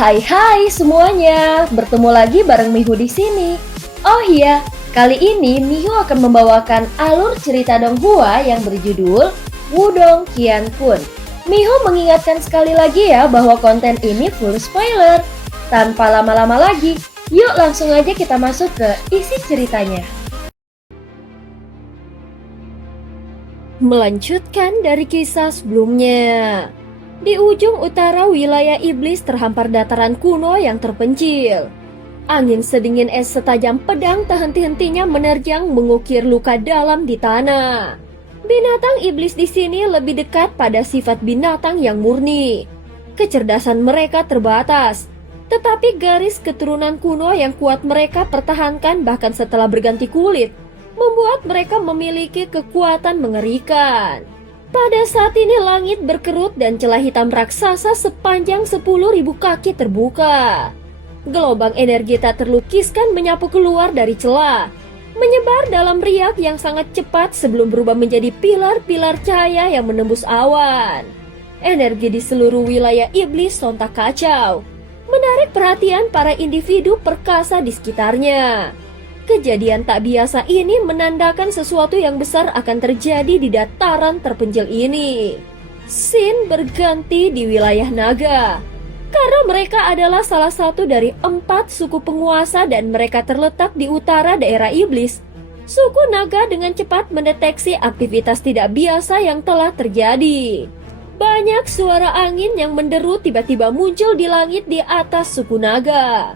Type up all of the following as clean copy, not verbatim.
Hai semuanya, bertemu lagi bareng Mihu di sini. Oh iya, kali ini Mihu akan membawakan alur cerita Donghua yang berjudul Wudong Qiankun. Mihu mengingatkan sekali lagi ya bahwa konten ini full spoiler. Tanpa lama-lama lagi, yuk langsung aja kita masuk ke isi ceritanya. Melanjutkan dari kisah sebelumnya. Di ujung utara wilayah iblis terhampar dataran kuno yang terpencil. Angin sedingin es setajam pedang tak henti-hentinya menerjang mengukir luka dalam di tanah. Binatang iblis di sini lebih dekat pada sifat binatang yang murni. Kecerdasan mereka terbatas, tetapi garis keturunan kuno yang kuat mereka pertahankan bahkan setelah berganti kulit, membuat mereka memiliki kekuatan mengerikan. Pada saat ini langit berkerut dan celah hitam raksasa sepanjang 10.000 kaki terbuka. Gelombang energi tak terlukiskan menyapu keluar dari celah, menyebar dalam riak yang sangat cepat sebelum berubah menjadi pilar-pilar cahaya yang menembus awan. Energi di seluruh wilayah iblis sontak kacau, menarik perhatian para individu perkasa di sekitarnya. Kejadian tak biasa ini menandakan sesuatu yang besar akan terjadi di dataran terpencil ini. Scene berganti di wilayah naga, karena mereka adalah salah satu dari 4 suku penguasa dan mereka terletak di utara daerah iblis. Suku naga dengan cepat mendeteksi aktivitas tidak biasa yang telah terjadi. Banyak suara angin yang menderu tiba-tiba muncul di langit di atas suku naga.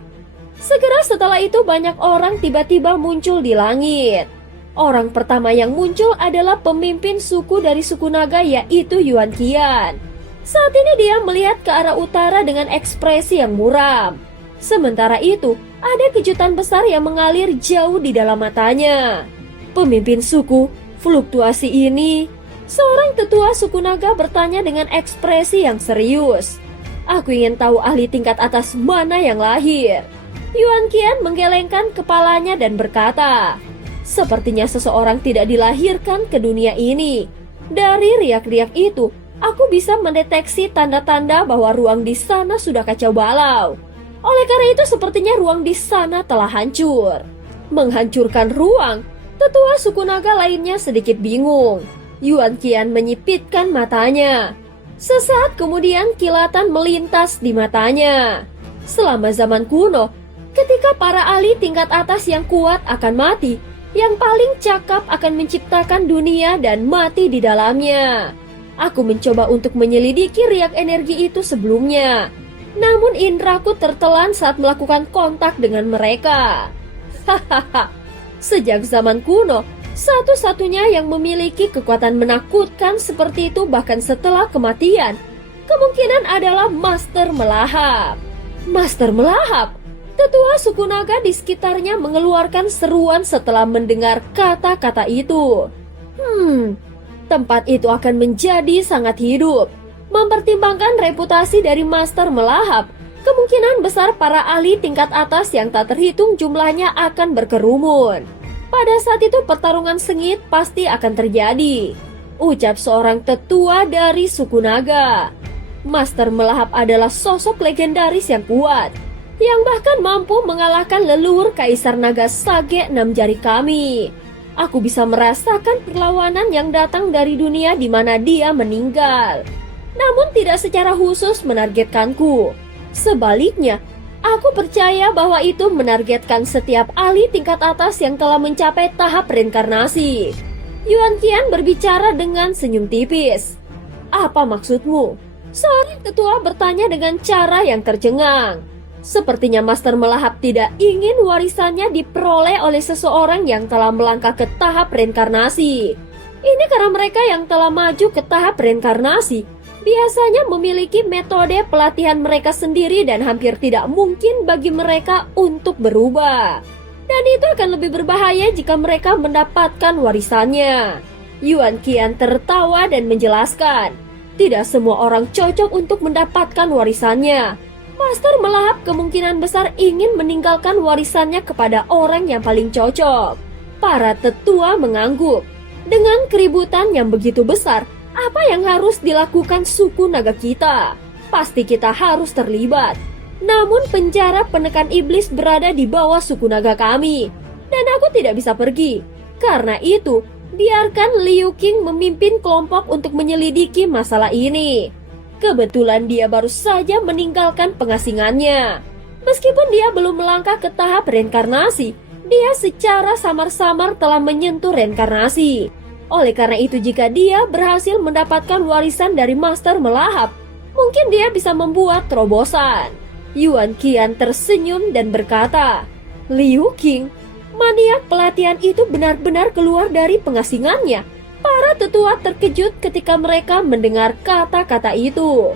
Segera setelah itu banyak orang tiba-tiba muncul di langit. Orang pertama yang muncul adalah pemimpin suku dari suku naga yaitu Yuan Qian. Saat ini dia melihat ke arah utara dengan ekspresi yang muram. Sementara itu, ada kejutan besar yang mengalir jauh di dalam matanya. Pemimpin suku, fluktuasi ini. Seorang tetua suku naga bertanya dengan ekspresi yang serius. Aku ingin tahu ahli tingkat atas mana yang lahir. Yuan Qian menggelengkan kepalanya dan berkata, sepertinya seseorang tidak dilahirkan ke dunia ini. Dari riak-riak itu, aku bisa mendeteksi tanda-tanda bahwa ruang di sana sudah kacau balau. Oleh karena itu sepertinya ruang di sana telah hancur. Menghancurkan ruang, tetua suku naga lainnya sedikit bingung. Yuan Qian menyipitkan matanya. Sesaat kemudian kilatan melintas di matanya. Selama zaman kuno, ketika para ahli tingkat atas yang kuat akan mati, yang paling cakap akan menciptakan dunia dan mati di dalamnya. Aku mencoba untuk menyelidiki riak energi itu sebelumnya, namun indraku tertelan saat melakukan kontak dengan mereka. Hahaha, sejak zaman kuno, satu-satunya yang memiliki kekuatan menakutkan seperti itu bahkan setelah kematian, kemungkinan adalah Master Melahap. Master Melahap? Tetua suku naga di sekitarnya mengeluarkan seruan setelah mendengar kata-kata itu. Tempat itu akan menjadi sangat hidup. Mempertimbangkan reputasi dari Master Melahap, kemungkinan besar para ahli tingkat atas yang tak terhitung jumlahnya akan berkerumun. Pada saat itu pertarungan sengit pasti akan terjadi, ucap seorang tetua dari suku naga. Master Melahap adalah sosok legendaris yang kuat, yang bahkan mampu mengalahkan leluhur Kaisar Naga Sage 6 jari kami. Aku bisa merasakan perlawanan yang datang dari dunia di mana dia meninggal, namun tidak secara khusus menargetkanku. Sebaliknya, aku percaya bahwa itu menargetkan setiap ahli tingkat atas yang telah mencapai tahap reinkarnasi. Yuan Qian berbicara dengan senyum tipis. Apa maksudmu? Seorang tetua bertanya dengan cara yang tercengang. Sepertinya Master Melahap tidak ingin warisannya diperoleh oleh seseorang yang telah melangkah ke tahap reinkarnasi. Ini karena mereka yang telah maju ke tahap reinkarnasi biasanya memiliki metode pelatihan mereka sendiri dan hampir tidak mungkin bagi mereka untuk berubah. Dan itu akan lebih berbahaya jika mereka mendapatkan warisannya. Yuan Qian tertawa dan menjelaskan, tidak semua orang cocok untuk mendapatkan warisannya. Master Melahap kemungkinan besar ingin meninggalkan warisannya kepada orang yang paling cocok. Para tetua mengangguk. Dengan keributan yang begitu besar, apa yang harus dilakukan suku naga kita? Pasti kita harus terlibat. Namun penjara penekan iblis berada di bawah suku naga kami, dan aku tidak bisa pergi. Karena itu, biarkan Liu Qing memimpin kelompok untuk menyelidiki masalah ini. Kebetulan dia baru saja meninggalkan pengasingannya. Meskipun dia belum melangkah ke tahap reinkarnasi, dia secara samar-samar telah menyentuh reinkarnasi. Oleh karena itu, jika dia berhasil mendapatkan warisan dari Master Melahap, mungkin dia bisa membuat terobosan. Yuan Qian tersenyum dan berkata, Liu Qing, maniak pelatihan itu benar-benar keluar dari pengasingannya. Para tetua terkejut ketika mereka mendengar kata-kata itu.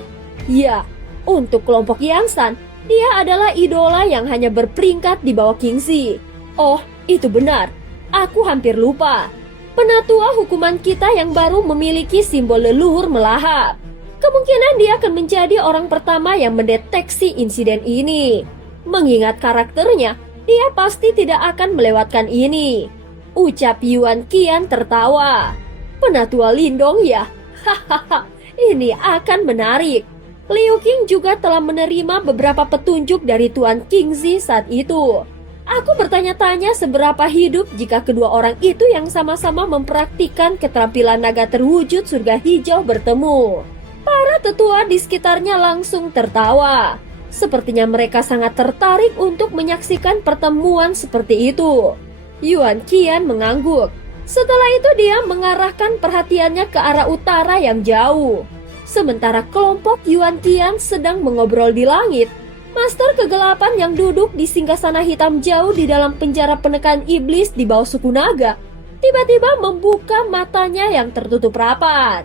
Ya, untuk kelompok Yangsan, dia adalah idola yang hanya berperingkat di bawah Kingxi. Oh, itu benar. Aku hampir lupa. Penatua hukuman kita yang baru memiliki simbol leluhur melahap. Kemungkinan dia akan menjadi orang pertama yang mendeteksi insiden ini. Mengingat karakternya, dia pasti tidak akan melewatkan ini. Ucap Yuan Qian tertawa. Penatua Lindong ya? Hahaha, ini akan menarik. Liu Qing juga telah menerima beberapa petunjuk dari Tuan Kingxi saat itu. Aku bertanya-tanya seberapa hidup jika kedua orang itu yang sama-sama mempraktikkan keterampilan naga terwujud surga hijau bertemu. Para tetua di sekitarnya langsung tertawa. Sepertinya mereka sangat tertarik untuk menyaksikan pertemuan seperti itu. Yuan Qian mengangguk. Setelah itu dia mengarahkan perhatiannya ke arah utara yang jauh. Sementara kelompok Yuan Qian sedang mengobrol di langit, Master Kegelapan yang duduk di singgasana hitam jauh di dalam penjara penekan iblis di bawah suku naga, tiba-tiba membuka matanya yang tertutup rapat.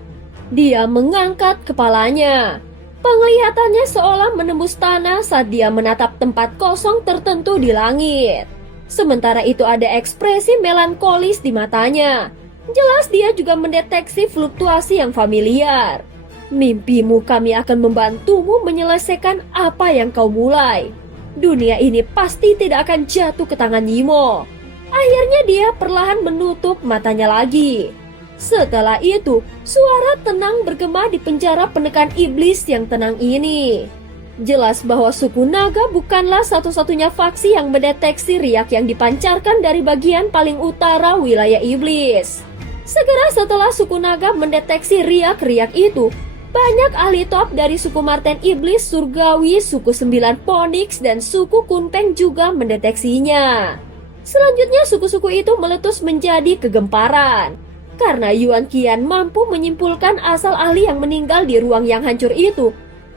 Dia mengangkat kepalanya. Penglihatannya seolah menembus tanah saat dia menatap tempat kosong tertentu di langit. Sementara itu ada ekspresi melankolis di matanya. Jelas dia juga mendeteksi fluktuasi yang familiar. Mimpimu kami akan membantumu menyelesaikan apa yang kau mulai. Dunia ini pasti tidak akan jatuh ke tangan Nimo. Akhirnya dia perlahan menutup matanya lagi. Setelah itu, suara tenang bergema di penjara penekan iblis yang tenang ini. Jelas bahwa suku naga bukanlah satu-satunya faksi yang mendeteksi riak yang dipancarkan dari bagian paling utara wilayah iblis. Segera setelah suku naga mendeteksi riak-riak itu, banyak ahli top dari suku Marten Iblis Surgawi, suku 9 Ponix, dan suku Kunpeng juga mendeteksinya. Selanjutnya suku-suku itu meletus menjadi kegemparan. Karena Yuan Qian mampu menyimpulkan asal ahli yang meninggal di ruang yang hancur itu,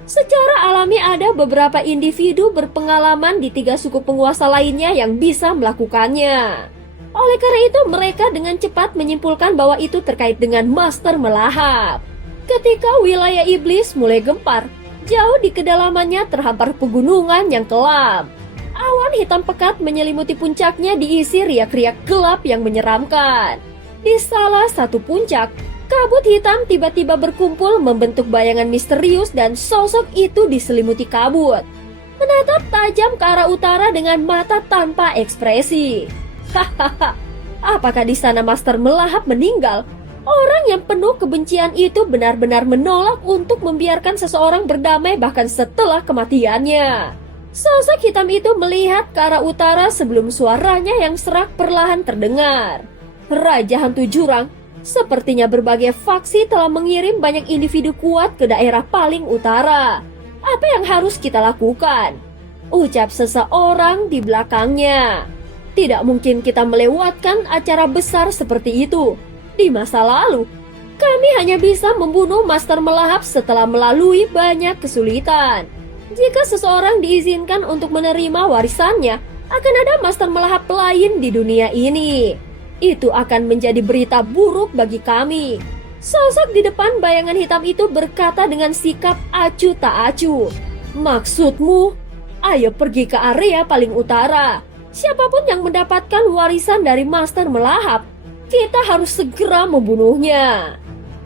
secara alami ada beberapa individu berpengalaman di 3 suku penguasa lainnya yang bisa melakukannya. Oleh karena itu mereka dengan cepat menyimpulkan bahwa itu terkait dengan Master Melahap. Ketika wilayah iblis mulai gempar, jauh di kedalamannya terhampar pegunungan yang kelam. Awan hitam pekat menyelimuti puncaknya diisi riak-riak gelap yang menyeramkan. Di salah satu puncak, kabut hitam tiba-tiba berkumpul membentuk bayangan misterius dan sosok itu diselimuti kabut. Menatap tajam ke arah utara dengan mata tanpa ekspresi. Hahaha, apakah di sana Master Melahap meninggal? Orang yang penuh kebencian itu benar-benar menolak untuk membiarkan seseorang berdamai bahkan setelah kematiannya. Sosok hitam itu melihat ke arah utara sebelum suaranya yang serak perlahan terdengar. Raja Hantu Jurang, sepertinya berbagai faksi telah mengirim banyak individu kuat ke daerah paling utara. Apa yang harus kita lakukan? Ucap seseorang di belakangnya. Tidak mungkin kita melewatkan acara besar seperti itu. Di masa lalu, kami hanya bisa membunuh Master Melahap setelah melalui banyak kesulitan. Jika seseorang diizinkan untuk menerima warisannya, akan ada Master Melahap lain di dunia ini. Itu akan menjadi berita buruk bagi kami. Sosok di depan bayangan hitam itu berkata dengan sikap acuh tak acuh. Maksudmu? Ayo pergi ke area paling utara. Siapapun yang mendapatkan warisan dari Master Melahap, kita harus segera membunuhnya.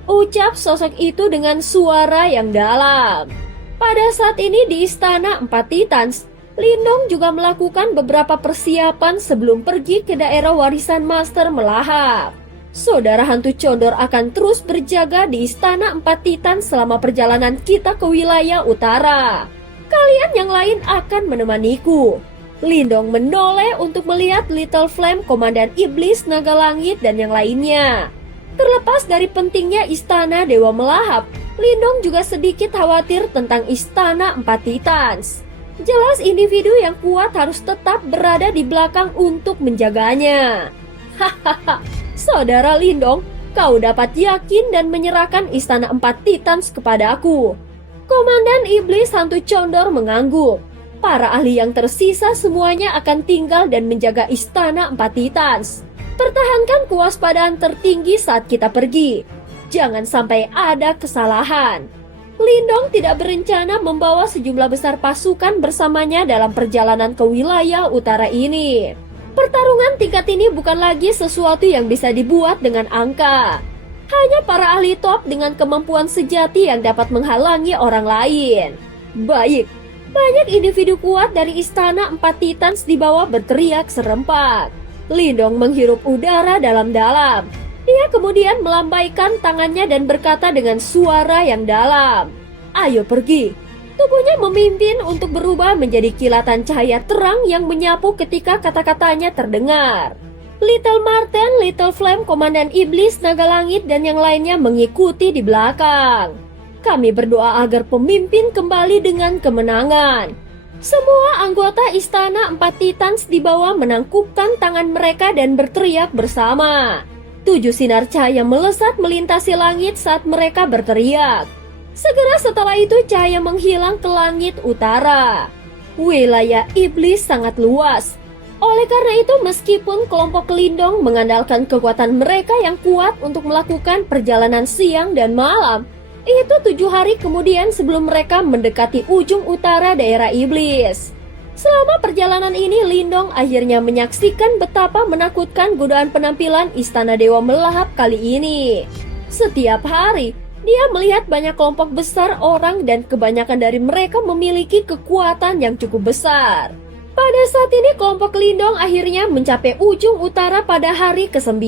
Ucap sosok itu dengan suara yang dalam. Pada saat ini di Istana Empat Titans, Lindong juga melakukan beberapa persiapan sebelum pergi ke daerah warisan Master Melahap. Saudara Hantu Condor akan terus berjaga di Istana Empat Titans selama perjalanan kita ke wilayah utara. Kalian yang lain akan menemaniku. Lindong menoleh untuk melihat Little Flame, Komandan Iblis Naga Langit, dan yang lainnya. Terlepas dari pentingnya Istana Dewa Melahap, Lindong juga sedikit khawatir tentang Istana Empat Titans. Jelas individu yang kuat harus tetap berada di belakang untuk menjaganya. Hahaha, Saudara Lindong, kau dapat yakin dan menyerahkan Istana Empat Titans kepadaku. Komandan Iblis Hantu Condor mengangguk. Para ahli yang tersisa semuanya akan tinggal dan menjaga Istana Empat Titans. Pertahankan kewaspadaan tertinggi saat kita pergi. Jangan sampai ada kesalahan. Lindong tidak berencana membawa sejumlah besar pasukan bersamanya dalam perjalanan ke wilayah utara ini. Pertarungan tingkat ini bukan lagi sesuatu yang bisa dibuat dengan angka. Hanya para ahli top dengan kemampuan sejati yang dapat menghalangi orang lain. Baik, banyak individu kuat dari Istana Empat Titans di bawah berteriak serempak. Lindong menghirup udara dalam-dalam. Dia kemudian melambaikan tangannya dan berkata dengan suara yang dalam, "Ayo pergi." Tubuhnya memimpin untuk berubah menjadi kilatan cahaya terang yang menyapu ketika kata-katanya terdengar. Little Marten, Little Flame, Komandan Iblis, Naga Langit, dan yang lainnya mengikuti di belakang. Kami berdoa agar pemimpin kembali dengan kemenangan. Semua anggota Istana Empat Titans di bawah menangkupkan tangan mereka dan berteriak bersama. 7 sinar cahaya melesat melintasi langit saat mereka berteriak. Segera setelah itu cahaya menghilang ke langit utara. Wilayah iblis sangat luas. Oleh karena itu meskipun kelompok Lindong mengandalkan kekuatan mereka yang kuat untuk melakukan perjalanan siang dan malam, itu 7 hari kemudian sebelum mereka mendekati ujung utara daerah iblis. Selama perjalanan ini Lindong akhirnya menyaksikan betapa menakutkan godaan penampilan Istana Dewa Melahap kali ini. Setiap hari, dia melihat banyak kelompok besar orang dan kebanyakan dari mereka memiliki kekuatan yang cukup besar. Pada saat ini kelompok Lindong akhirnya mencapai ujung utara pada hari ke-9.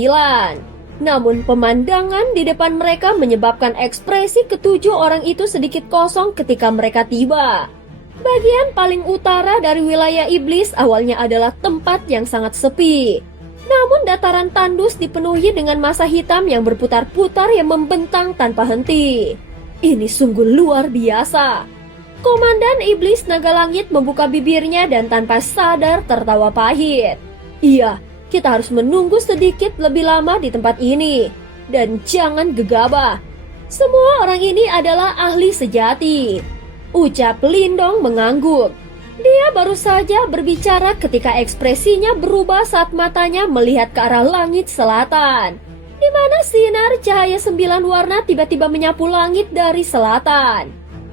Namun pemandangan di depan mereka menyebabkan ekspresi ketujuh orang itu sedikit kosong ketika mereka tiba. Bagian paling utara dari wilayah iblis awalnya adalah tempat yang sangat sepi. Namun dataran tandus dipenuhi dengan massa hitam yang berputar-putar yang membentang tanpa henti. Ini sungguh luar biasa. Komandan Iblis Naga Langit membuka bibirnya dan tanpa sadar tertawa pahit. Iya, kita harus menunggu sedikit lebih lama di tempat ini. Dan jangan gegabah. Semua orang ini adalah ahli sejati. Ucap Lindong mengangguk. Dia baru saja berbicara ketika ekspresinya berubah saat matanya melihat ke arah langit selatan, di mana sinar cahaya 9 warna tiba-tiba menyapu langit dari selatan.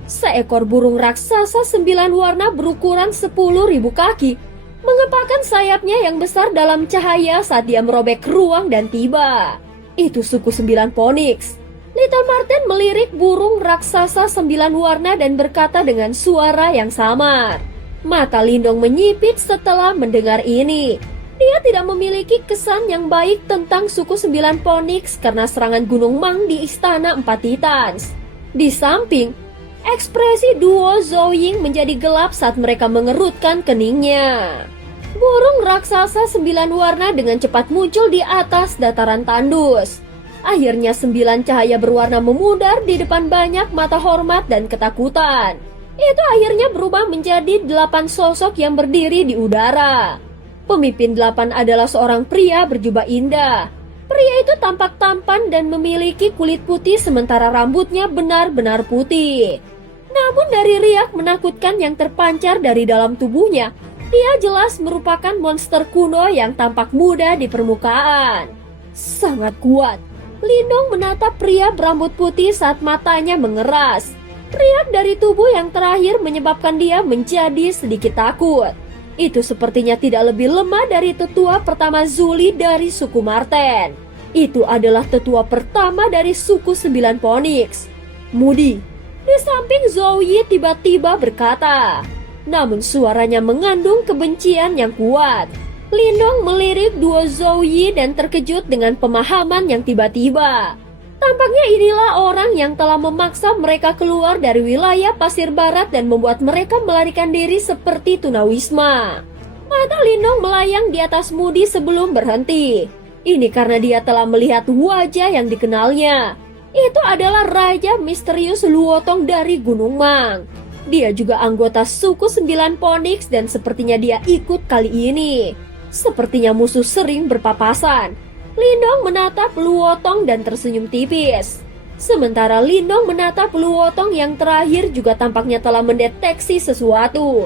Seekor burung raksasa 9 warna berukuran 10.000 kaki mengepakkan sayapnya yang besar dalam cahaya saat dia merobek ruang dan tiba. Itu suku 9 Phoenix. Little Marten melirik burung raksasa 9 warna dan berkata dengan suara yang samar. Mata Lindong menyipit setelah mendengar ini. Dia tidak memiliki kesan yang baik tentang suku 9 Phoenix karena serangan Gunung Mang di Istana Empat Titans. Di samping, ekspresi duo Zhou Ying menjadi gelap saat mereka mengerutkan keningnya. Burung raksasa 9 warna dengan cepat muncul di atas dataran tandus. Akhirnya 9 cahaya berwarna memudar di depan banyak mata hormat dan ketakutan. Itu akhirnya berubah menjadi 8 sosok yang berdiri di udara. Pemimpin 8 adalah seorang pria berjubah indah. Pria itu tampak tampan dan memiliki kulit putih sementara rambutnya benar-benar putih. Namun dari riak menakutkan yang terpancar dari dalam tubuhnya, dia jelas merupakan monster kuno yang tampak muda di permukaan. Sangat kuat. Lindong menatap pria berambut putih saat matanya mengeras. Riak dari tubuh yang terakhir menyebabkan dia menjadi sedikit takut. Itu sepertinya tidak lebih lemah dari tetua pertama Zuli dari suku Marten. Itu adalah tetua pertama dari suku 9 Phoenix, Moody. Di samping Zhou Yi tiba-tiba berkata, namun suaranya mengandung kebencian yang kuat. Lindong melirik duo Zhou Yi dan terkejut dengan pemahaman yang tiba-tiba. Tampaknya inilah orang yang telah memaksa mereka keluar dari wilayah pasir barat dan membuat mereka melarikan diri seperti tunawisma. Mata Lindong melayang di atas Moody sebelum berhenti. Ini karena dia telah melihat wajah yang dikenalnya. Itu adalah Raja Misterius Luotong dari Gunung Mang. Dia juga anggota suku 9 Phoenix dan sepertinya dia ikut kali ini. Sepertinya musuh sering berpapasan. Lindong menatap Luotong dan tersenyum tipis. Sementara Lindong menatap Luotong yang terakhir juga tampaknya telah mendeteksi sesuatu.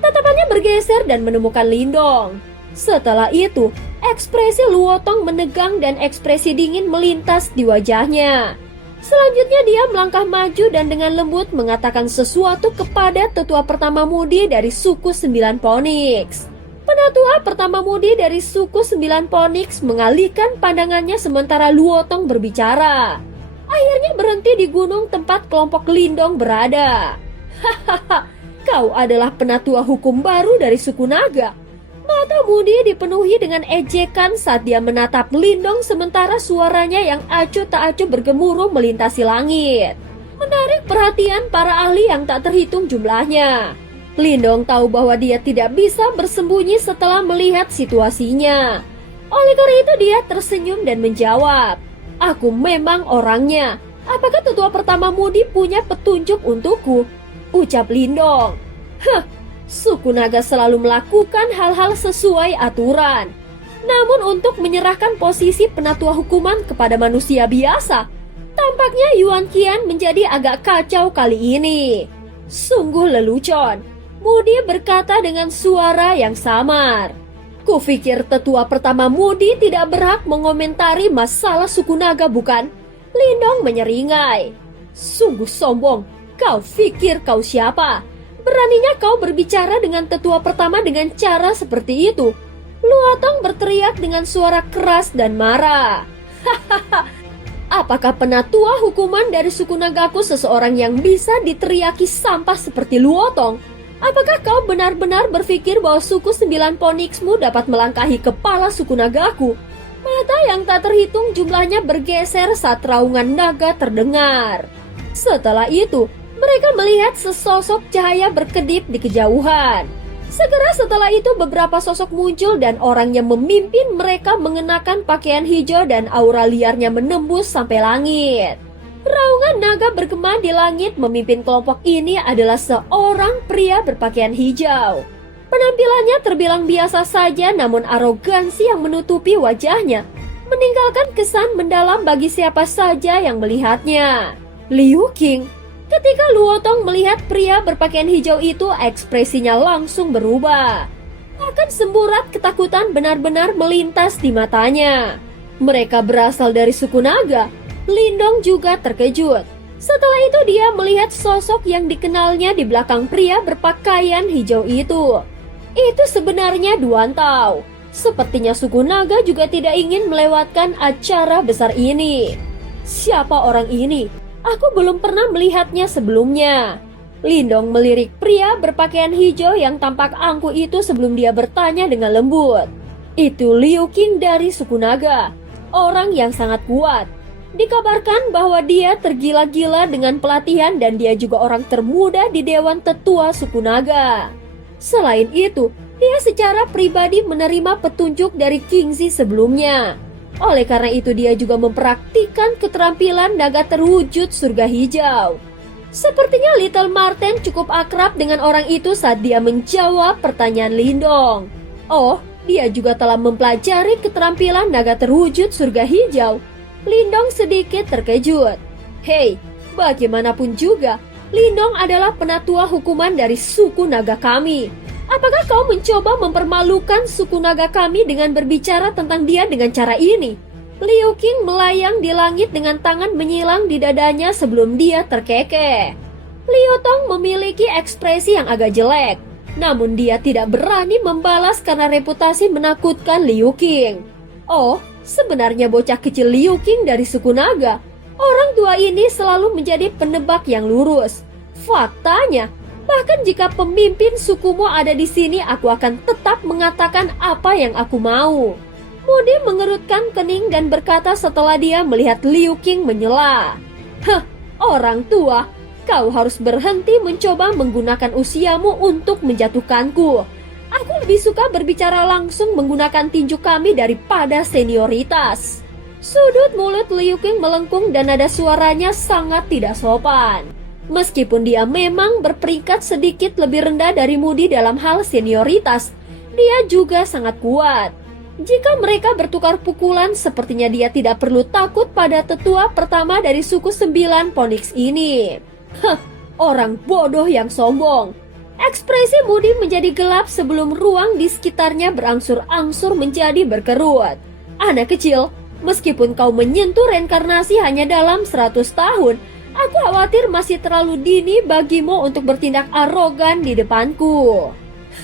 Tatapannya bergeser dan menemukan Lindong. Setelah itu, ekspresi Luotong menegang dan ekspresi dingin melintas di wajahnya. Selanjutnya dia melangkah maju dan dengan lembut mengatakan sesuatu kepada tetua pertama Moody dari suku 9 Phoenix. Penatua pertama Moody dari suku 9 Phoenix mengalihkan pandangannya sementara Luotong berbicara. Akhirnya berhenti di gunung tempat kelompok Lindong berada. Hahaha. Kau adalah penatua hukum baru dari suku naga. Mata Moody dipenuhi dengan ejekan saat dia menatap Lindong sementara suaranya yang acuh tak acuh bergemuruh melintasi langit. Menarik perhatian para ahli yang tak terhitung jumlahnya. Lindong tahu bahwa dia tidak bisa bersembunyi setelah melihat situasinya. Oleh karena itu dia tersenyum dan menjawab, "Aku memang orangnya. Apakah tetua pertama Moody punya petunjuk untukku?" Ucap Lindong. Suku naga selalu melakukan hal-hal sesuai aturan. Namun untuk menyerahkan posisi penatua hukuman kepada manusia biasa, tampaknya Yuan Qian menjadi agak kacau kali ini. Sungguh lelucon, Moody berkata dengan suara yang samar. Kupikir tetua pertama Moody tidak berhak mengomentari masalah suku naga, bukan? Lindong menyeringai. Sungguh sombong. Kau pikir kau siapa? Beraninya kau berbicara dengan tetua pertama dengan cara seperti itu? Luotong berteriak dengan suara keras dan marah. Hahaha. Apakah penatua hukuman dari suku nagaku seseorang yang bisa diteriaki sampah seperti Luotong? Apakah kau benar-benar berpikir bahwa suku 9 Phoenixmu dapat melangkahi kepala suku nagaku? Mata yang tak terhitung jumlahnya bergeser saat raungan naga terdengar. Setelah itu, mereka melihat sesosok cahaya berkedip di kejauhan. Segera setelah itu beberapa sosok muncul dan orang yang memimpin mereka mengenakan pakaian hijau dan aura liarnya menembus sampai langit. Raungan naga bergema di langit. Memimpin kelompok ini adalah seorang pria berpakaian hijau. Penampilannya terbilang biasa saja, namun arogansi yang menutupi wajahnya meninggalkan kesan mendalam bagi siapa saja yang melihatnya. Liu Qing. Ketika Luotong melihat pria berpakaian hijau itu, ekspresinya langsung berubah. Bahkan semburat ketakutan benar-benar melintas di matanya. Mereka berasal dari suku naga. Lindong juga terkejut. Setelah itu dia melihat sosok yang dikenalnya di belakang pria berpakaian hijau itu. Itu sebenarnya Duan Tao. Sepertinya suku naga juga tidak ingin melewatkan acara besar ini. Siapa orang ini? Aku belum pernah melihatnya sebelumnya. Lindong melirik pria berpakaian hijau yang tampak angkuh itu sebelum dia bertanya dengan lembut. Itu Liu Qing dari suku naga, orang yang sangat kuat. Dikabarkan bahwa dia tergila-gila dengan pelatihan dan dia juga orang termuda di Dewan Tetua suku naga. Selain itu, dia secara pribadi menerima petunjuk dari Kingzi sebelumnya. Oleh karena itu dia juga mempraktikkan keterampilan naga terwujud surga hijau. Sepertinya Little Marten cukup akrab dengan orang itu saat dia menjawab pertanyaan Lindong. Oh, dia juga telah mempelajari keterampilan naga terwujud surga hijau. Lindong sedikit terkejut. Hei, bagaimanapun juga, Lindong adalah penatua hukuman dari suku naga kami. Apakah kau mencoba mempermalukan suku naga kami dengan berbicara tentang dia dengan cara ini? Liu Qing melayang di langit dengan tangan menyilang di dadanya sebelum dia terkekeh. Liu Tong memiliki ekspresi yang agak jelek, namun dia tidak berani membalas karena reputasi menakutkan Liu Qing. Oh, sebenarnya bocah kecil Liu Qing dari suku naga. Orang tua ini selalu menjadi penebak yang lurus. Faktanya, bahkan jika pemimpin sukumu ada di sini, aku akan tetap mengatakan apa yang aku mau. Moody mengerutkan kening dan berkata setelah dia melihat Liu Qing menyela. Hah, orang tua, kau harus berhenti mencoba menggunakan usiamu untuk menjatuhkanku. Aku lebih suka berbicara langsung menggunakan tinju kami daripada senioritas. Sudut mulut Liu Qing melengkung dan nada suaranya sangat tidak sopan. Meskipun dia memang berperingkat sedikit lebih rendah dari Moody dalam hal senioritas, dia juga sangat kuat. Jika mereka bertukar pukulan, sepertinya dia tidak perlu takut pada tetua pertama dari suku 9 Phoenix ini. Hah, orang bodoh yang sombong. Ekspresi Moody menjadi gelap sebelum ruang di sekitarnya berangsur-angsur menjadi berkerut. Anak kecil, meskipun kau menyentuh reinkarnasi hanya dalam 100 tahun, aku khawatir masih terlalu dini bagimu untuk bertindak arogan di depanku.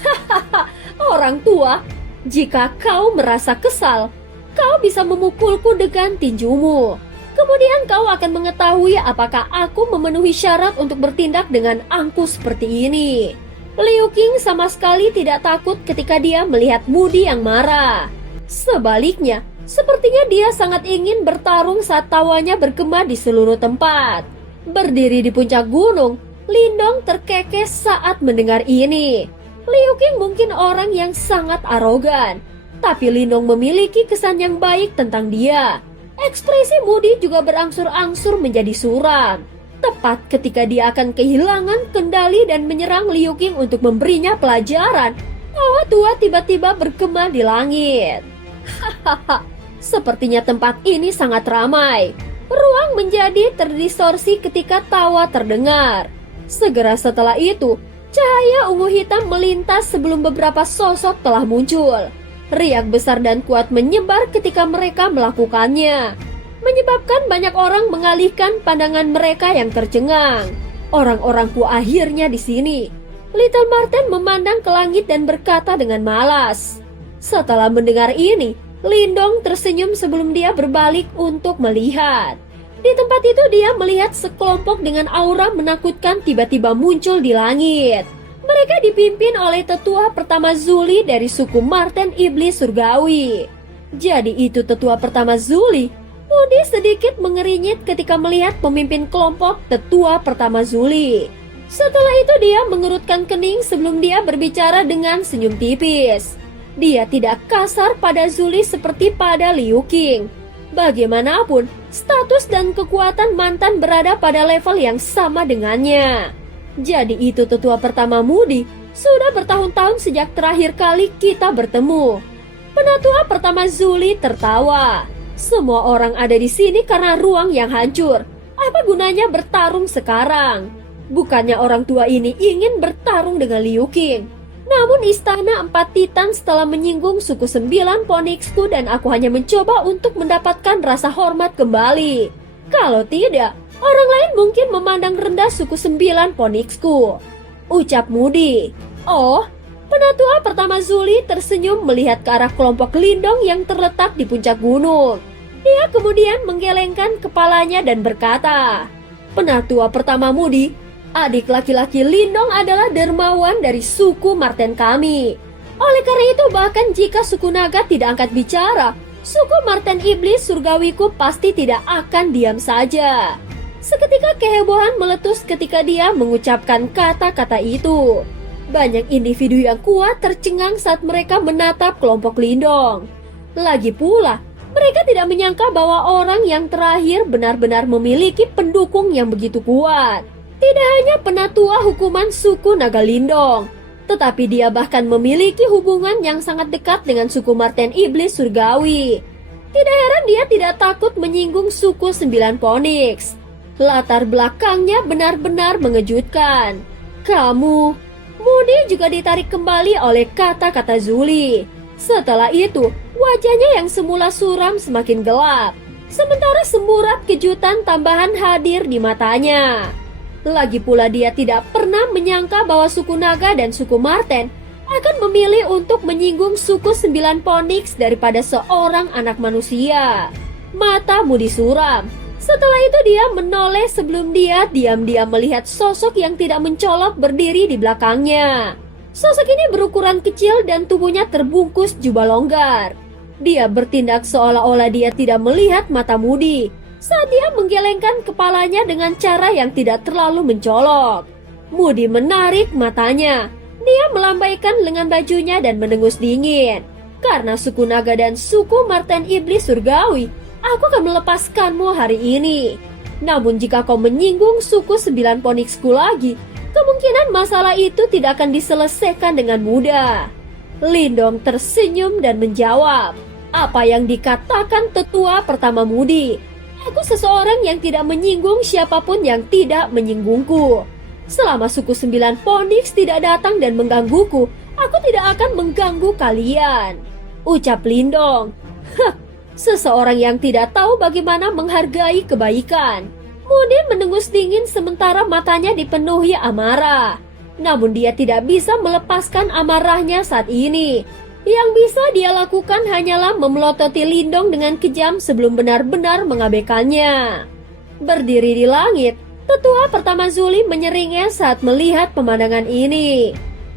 Hahaha, orang tua, jika kau merasa kesal, kau bisa memukulku dengan tinjumu. Kemudian kau akan mengetahui apakah aku memenuhi syarat untuk bertindak dengan angkuh seperti ini. Liu Qing sama sekali tidak takut ketika dia melihat Moody yang marah. Sebaliknya, sepertinya dia sangat ingin bertarung saat tawanya bergema di seluruh tempat. Berdiri di puncak gunung, Lindong terkekeh saat mendengar ini. Liu Qing mungkin orang yang sangat arogan, tapi Lindong memiliki kesan yang baik tentang dia. Ekspresi Moody juga berangsur-angsur menjadi suram. Tepat ketika dia akan kehilangan kendali dan menyerang Liu Qing untuk memberinya pelajaran, tawa tua tiba-tiba bergema di langit. Hahaha, sepertinya tempat ini sangat ramai. Ruang menjadi terdistorsi ketika tawa terdengar. Segera setelah itu, cahaya ungu hitam melintas sebelum beberapa sosok telah muncul. Riak besar dan kuat menyebar ketika mereka melakukannya, menyebabkan banyak orang mengalihkan pandangan mereka yang tercengang. Orang-orangku akhirnya di sini. Little Marten memandang ke langit dan berkata dengan malas. Setelah mendengar ini, Lindong tersenyum sebelum dia berbalik untuk melihat. Di tempat itu dia melihat sekelompok dengan aura menakutkan tiba-tiba muncul di langit. Mereka dipimpin oleh tetua pertama Zuli dari suku Marten Iblis Surgawi. Jadi itu tetua pertama Zuli. Moody sedikit mengerinyit ketika melihat pemimpin kelompok tetua pertama Zuli. Setelah itu dia mengerutkan kening sebelum dia berbicara dengan senyum tipis. Dia tidak kasar pada Zuli seperti pada Liu Qing. Bagaimanapun, status dan kekuatan mantan berada pada level yang sama dengannya. Jadi itu tetua pertama Moody. Sudah bertahun-tahun sejak terakhir kali kita bertemu. Penatua pertama Zuli tertawa. Semua orang ada di sini karena ruang yang hancur. Apa gunanya bertarung sekarang? Bukannya orang tua ini ingin bertarung dengan Liu Qing. Namun istana 4 titan setelah menyinggung suku 9 Phoenixku dan aku hanya mencoba untuk mendapatkan rasa hormat kembali. Kalau tidak, orang lain mungkin memandang rendah suku 9 Phoenixku. Ucap Moody. Oh, penatua pertama Zuli tersenyum melihat ke arah kelompok Lindong yang terletak di puncak gunung. Dia kemudian menggelengkan kepalanya dan berkata, Penatua pertama Moody, adik laki-laki Lindong adalah dermawan dari suku Marten kami. Oleh karena itu bahkan jika suku naga tidak angkat bicara, suku Marten Iblis Surgawiku pasti tidak akan diam saja. Seketika kehebohan meletus ketika dia mengucapkan kata-kata itu. Banyak individu yang kuat tercengang saat mereka menatap kelompok Lindong. Lagi pula, mereka tidak menyangka bahwa orang yang terakhir benar-benar memiliki pendukung yang begitu kuat. Tidak hanya penatua hukuman suku Naga Lindong, tetapi dia bahkan memiliki hubungan yang sangat dekat dengan suku Marten Iblis Surgawi. Tidak heran dia tidak takut menyinggung suku 9 Phoenix. Latar belakangnya benar-benar mengejutkan. Moody juga ditarik kembali oleh kata-kata Zuli. Setelah itu, wajahnya yang semula suram semakin gelap, sementara semburat kejutan tambahan hadir di matanya. Lagi pula dia tidak pernah menyangka bahwa suku Naga dan suku Marten akan memilih untuk menyinggung suku 9 Phoenix daripada seorang anak manusia. Mata Moody suram. Setelah itu dia menoleh sebelum dia diam-diam melihat sosok yang tidak mencolok berdiri di belakangnya. Sosok ini berukuran kecil dan tubuhnya terbungkus jubah longgar. Dia bertindak seolah-olah dia tidak melihat mata Moody saat dia menggelengkan kepalanya dengan cara yang tidak terlalu mencolok. Moody menarik matanya. Dia melambaikan lengan bajunya dan mendengus dingin. Karena suku naga dan suku Marten Iblis Surgawi, aku akan melepaskanmu hari ini. Namun jika kau menyinggung suku 9 Phoenixku lagi, kemungkinan masalah itu tidak akan diselesaikan dengan mudah. Lindong tersenyum dan menjawab, apa yang dikatakan tetua pertama Moody. Aku seseorang yang tidak menyinggung siapapun yang tidak menyinggungku. Selama suku 9 Phoenix tidak datang dan menggangguku, aku tidak akan mengganggu kalian, ucap Lindong. Seseorang yang tidak tahu bagaimana menghargai kebaikan. Moody mendengus dingin sementara matanya dipenuhi amarah. Namun dia tidak bisa melepaskan amarahnya saat ini. Yang bisa dia lakukan hanyalah memelototi Lindong dengan kejam sebelum benar-benar mengabaikannya. Berdiri di langit, tetua pertama Zuli menyeringnya saat melihat pemandangan ini.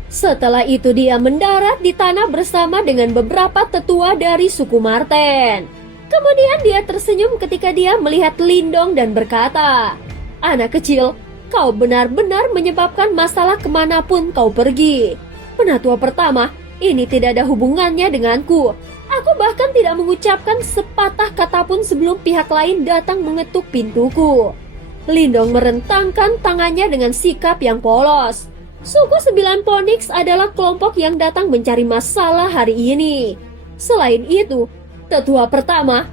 Setelah itu dia mendarat di tanah bersama dengan beberapa tetua dari suku Marten. Kemudian dia tersenyum ketika dia melihat Lindong dan berkata, anak kecil, kau benar-benar menyebabkan masalah kemanapun kau pergi. Penatua pertama, ini tidak ada hubungannya denganku. Aku bahkan tidak mengucapkan sepatah kata pun sebelum pihak lain datang mengetuk pintuku. Lindong merentangkan tangannya dengan sikap yang polos. Suku 9 Phoenix adalah kelompok yang datang mencari masalah hari ini. Selain itu, tetua pertama,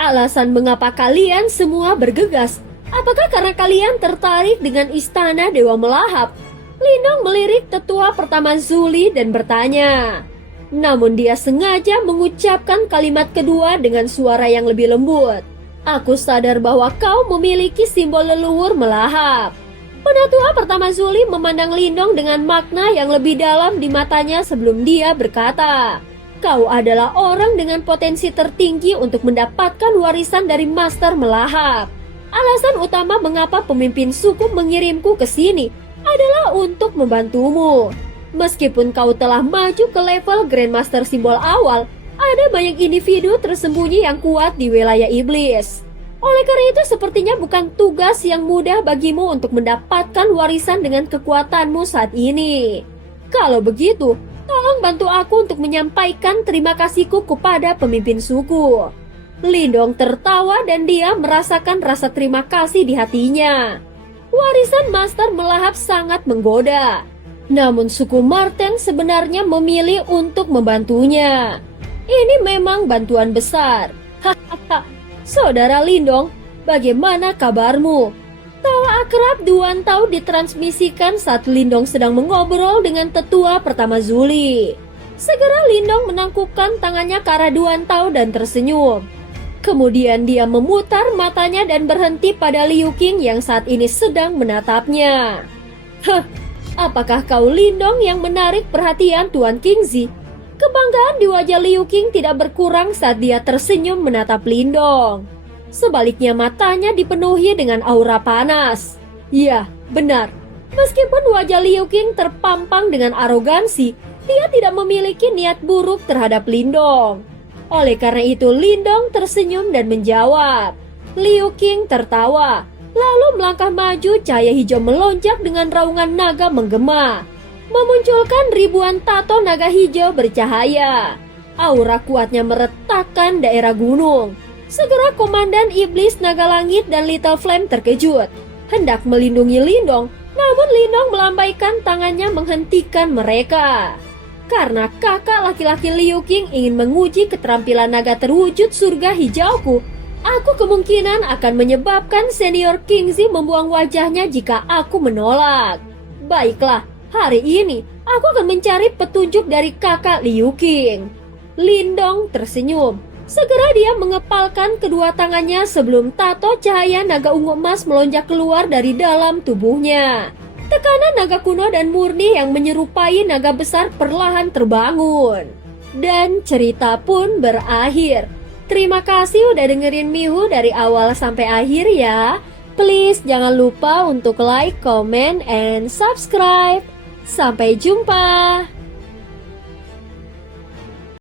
alasan mengapa kalian semua bergegas? Apakah karena kalian tertarik dengan istana Dewa Melahap? Lindong melirik tetua pertama Zuli dan bertanya. Namun dia sengaja mengucapkan kalimat kedua dengan suara yang lebih lembut. Aku sadar bahwa kau memiliki simbol leluhur Melahap. Penatua pertama Zuli memandang Lindong dengan makna yang lebih dalam di matanya sebelum dia berkata, kau adalah orang dengan potensi tertinggi untuk mendapatkan warisan dari Master Melahap. Alasan utama mengapa pemimpin suku mengirimku ke sini adalah untuk membantumu. Meskipun kau telah maju ke level Grandmaster simbol awal, ada banyak individu tersembunyi yang kuat di wilayah iblis. Oleh karena itu sepertinya bukan tugas yang mudah bagimu untuk mendapatkan warisan dengan kekuatanmu saat ini. Kalau begitu, tolong bantu aku untuk menyampaikan terima kasihku kepada pemimpin suku. Lindong tertawa dan dia merasakan rasa terima kasih di hatinya. Warisan Master Melahap sangat menggoda. Namun suku Marten sebenarnya memilih untuk membantunya. Ini memang bantuan besar. Hahaha. Saudara Lindong, bagaimana kabarmu? Tawa akrab Duan Tau ditransmisikan saat Lindong sedang mengobrol dengan tetua pertama Zuli. Segera Lindong menangkupkan tangannya ke arah Duan Tau dan tersenyum. Kemudian dia memutar matanya dan berhenti pada Liu Qing yang saat ini sedang menatapnya. Apakah kau Lindong yang menarik perhatian Tuan Kingzi? Kebanggaan di wajah Liu Qing tidak berkurang saat dia tersenyum menatap Lindong. Sebaliknya matanya dipenuhi dengan aura panas. Ya, benar. Meskipun wajah Liu Qing terpampang dengan arogansi, dia tidak memiliki niat buruk terhadap Lindong. Oleh karena itu Lindong tersenyum dan menjawab. Liu Qing tertawa, lalu melangkah maju. Cahaya hijau melonjak dengan raungan naga menggema, memunculkan ribuan tato naga hijau bercahaya. Aura kuatnya meretakkan daerah gunung. Segera Komandan Iblis Naga Langit dan Little Flame terkejut, hendak melindungi Lindong, namun Lindong melambaikan tangannya menghentikan mereka. Karena kakak laki-laki Liu Qing ingin menguji keterampilan naga terwujud surga hijauku, aku kemungkinan akan menyebabkan senior Kingzi membuang wajahnya jika aku menolak. Baiklah, hari ini aku akan mencari petunjuk dari kakak Liu Qing. Lindong tersenyum. Segera dia mengepalkan kedua tangannya sebelum tato cahaya naga ungu emas melonjak keluar dari dalam tubuhnya. Tekanan naga kuno dan murni yang menyerupai naga besar perlahan terbangun. Dan cerita pun berakhir. Terima kasih udah dengerin Mihu dari awal sampai akhir ya. Please jangan lupa untuk like, comment, and subscribe. Sampai jumpa.